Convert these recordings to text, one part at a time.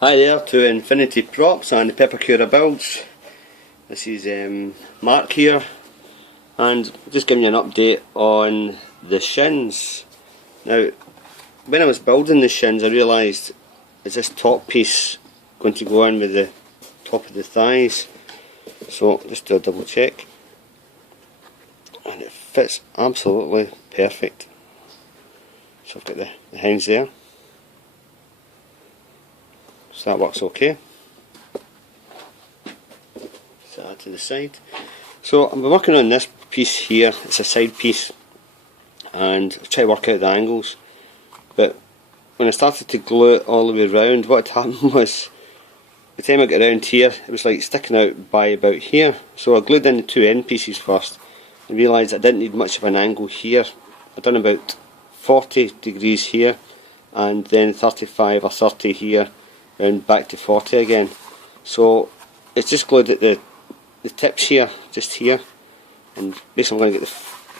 Hi there to Infinity Props and Peppercura Builds. This is Mark here, and just giving you an update on the shins. Now, when I was building the shins, I realised, is this top piece going to go in with the top of the thighs? So just do a double check, and it fits absolutely perfect. So I've got the hinge there. So that works okay. Set that to the side. So I've been working on this piece here. It's a side piece, and I try to work out the angles. But when I started to glue it all the way around, what happened was, by the time I got around here, it was like sticking out by about here. So I glued in the two end pieces first, and realised I didn't need much of an angle here. I'd done about 40 degrees here, and then 35 or 30 here, and back to 40 again. So it's just glued at the tips here, just here, and basically I'm going to get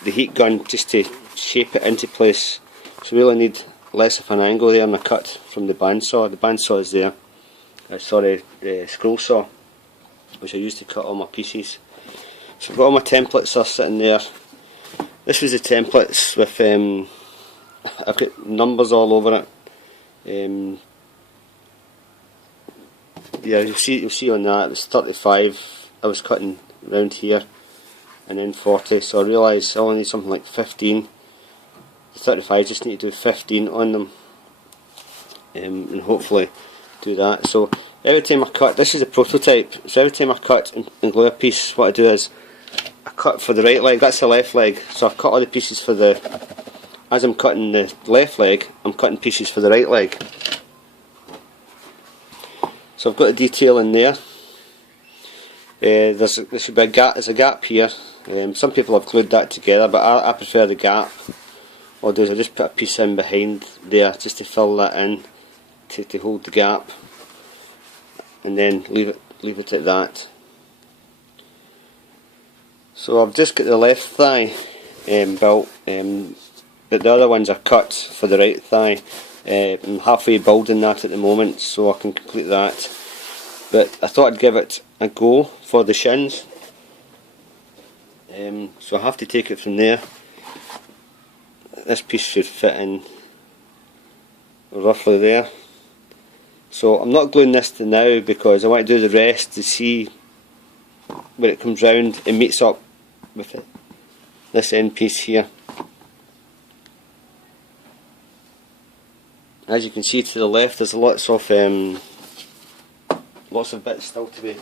the heat gun just to shape it into place. So we really need less of an angle there on the cut from the bandsaw. The bandsaw is there. Sorry, the scroll saw, which I use to cut all my pieces. So I've got all my templates are sitting there. This was the templates with I've got numbers all over it. Yeah, you'll see on that, it was 35, I was cutting around here, and then 40, so I realised I only need something like 15. The 35, just need to do 15 on them, and hopefully do that. So every time I cut, this is a prototype, so every time I cut and glue a piece, what I do is, I cut for the right leg, that's the left leg, so I've cut all the pieces for as I'm cutting the left leg, I'm cutting pieces for the right leg. So I've got a detail in there. There should be a gap. There's a gap here. Some people have glued that together, but I prefer the gap. What I'll do is I just put a piece in behind there just to fill that in, to hold the gap, and then leave it at that. So I've just got the left thigh built, but the other ones are cut for the right thigh. I'm halfway building that at the moment, so I can complete that. But I thought I'd give it a go for the shins. So I have to take it from there. This piece should fit in roughly there. So I'm not gluing this to now because I want to do the rest to see when it comes round it meets up with it. This end piece here. As you can see to the left, there's lots of bits still to be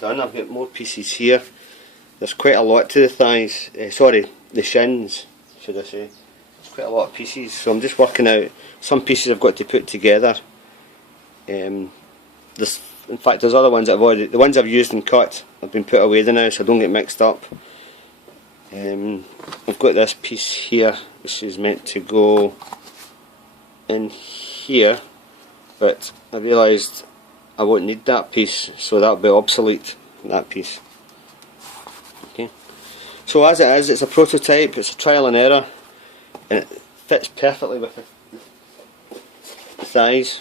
done. I've got more pieces here. There's quite a lot to the thighs. Sorry, the shins, should I say? There's quite a lot of pieces. So I'm just working out some pieces I've got to put together. In fact, there's other ones the ones I've used and cut have been put away now, so I don't get mixed up. I've got this piece here, which is meant to go in here, but I realised I won't need that piece, so that'll be obsolete, that piece. Okay, so as it is, it's a prototype, it's a trial and error, and it fits perfectly with the thighs.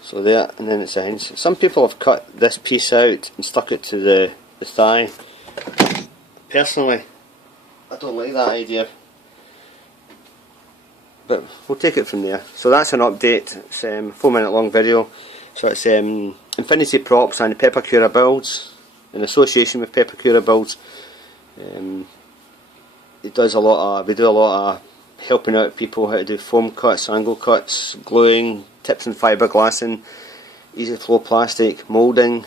So there, and then it's a hinge. Some people have cut this piece out and stuck it to the thigh. Personally, I don't like that idea, but we'll take it from there. So that's an update. It's a 4-minute long video. So it's Infinity Props and Peppercura Builds, in association with Peppercura Builds. We do a lot of helping out people how to do foam cuts, angle cuts, gluing, tips and fiberglassing, easy flow plastic, moulding,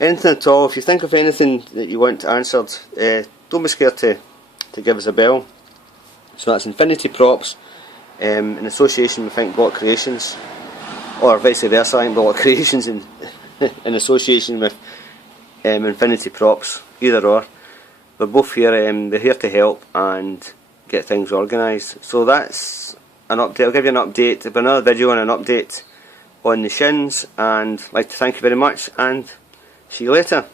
anything at all. If you think of anything that you want answered, don't be scared to give us a bell. So that's Infinity Props in association with incblotcreations, or vice versa, incblotcreations in association with Infinity Props, either or. They're both here, they're here to help and get things organised. So that's an update. I'll give you an update, but another video and an update on the shins, and I'd like to thank you very much and see you later.